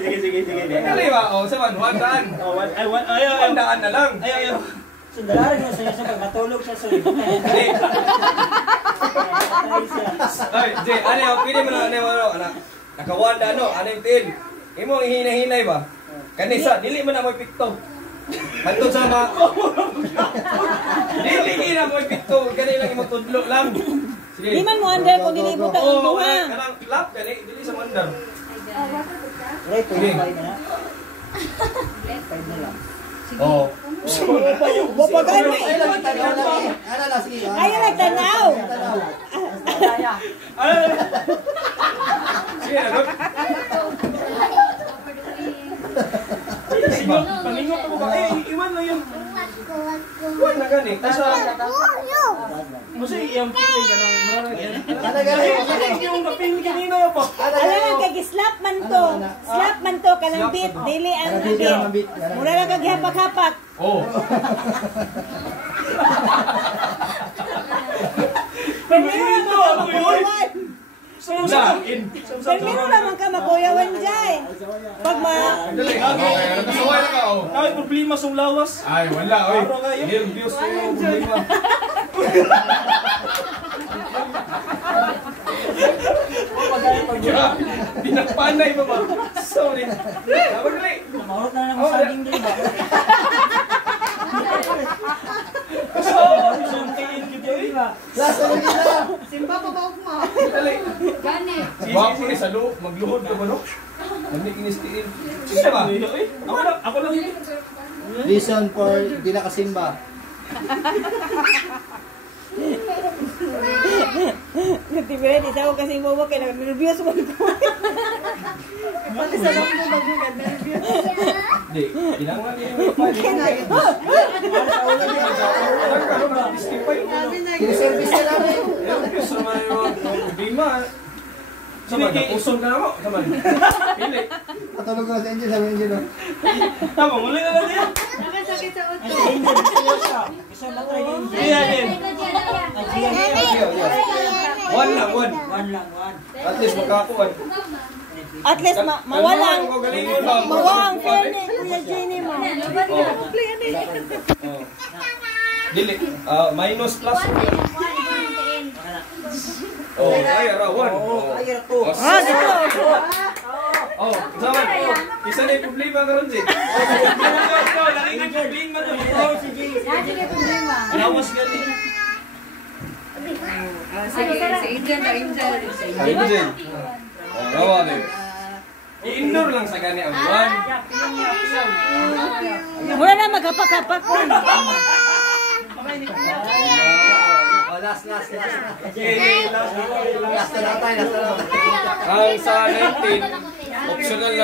sige. Dali ba? O, saman, 100. Ayaw. 100 na lang. Ayaw. Sundalaran mo sa siya matulog siya sa libo. Dali. Ay, Jay, ano, pwede mo na, anak. Nakawanda, ano yung tin? Imo, hinahinay ba? Kanisa, dili mo na mo pikto. Hantod sa mga... Dili na mo pikto. Kanila yung matudlo lang. Sige. Di man mo andar kung dilibutan ang bunga. Kanang lap, dili sa mandar. Right, pwede ba na? Pwede na lang. Oo. Bapagano. Ayaw nagtanaw. Sige, agad. Paningot ako ba? Iwan na yun. Iwan na gani. Kasa... Masa yung feeling ka ng marami. Yung kaping kanina yun po. Alam kay slap man to. Slap man to kanang beat, dili ang beat. Mura lang kag hapak-hapak. Oh. Pagkain to, ako yun. Permiro naman ka makuyawan dyan. Pag Dali. Okay, nakasaway na ka. Oh. Ay, problema sa lawas. Ay, wala. Oy. Nervyos ko yung problema. Pinagpanay pa ba? Sorry. Dapat dali. Mahurot na naman sa saging dili ba? Simba pa ba mo? Dali. Gani. Wapo ni sa loob. Magluhod ka ba no? Hindi kinistiin. Sige ba? Ako lang yun. Reason for hindi nakasimba. Nagtibira, di sa ako kasi mo kaya nervyos mo ko. Pati sa lang mo magugan, nervyos. Hindi. Kinangan niya yung pwede. Kiniservice ka namin. Nervyos naman yung problema. Saman, napuson ka na ako. Saman. Pili. Patulog ko na sa engine, sabi ng engine. Tama, muli na lang yan. Nakasakit sa ulo. Isa lang tayo din. Yan. One lang, one. One lang, one. At least makakuan. At least mawalang Galingon lang. mawang fairness Kuya Jenny mo. Dili. Minus plus. Oh, ay, ara, one. Ay, ako. Dito. Oh, zaman. Isa na yung problema ka ron, Jay. Lagi ka problema to. Lagi ka problema. Lawas gani. Sige, sa Indian na Indian. Ay, Jay. Oh, rawa na yun. I-indoor lang sa gani ang one. Mura na maghapak-hapak ko. Last. Last na Last na tayo. Ang sa 19, optional lang.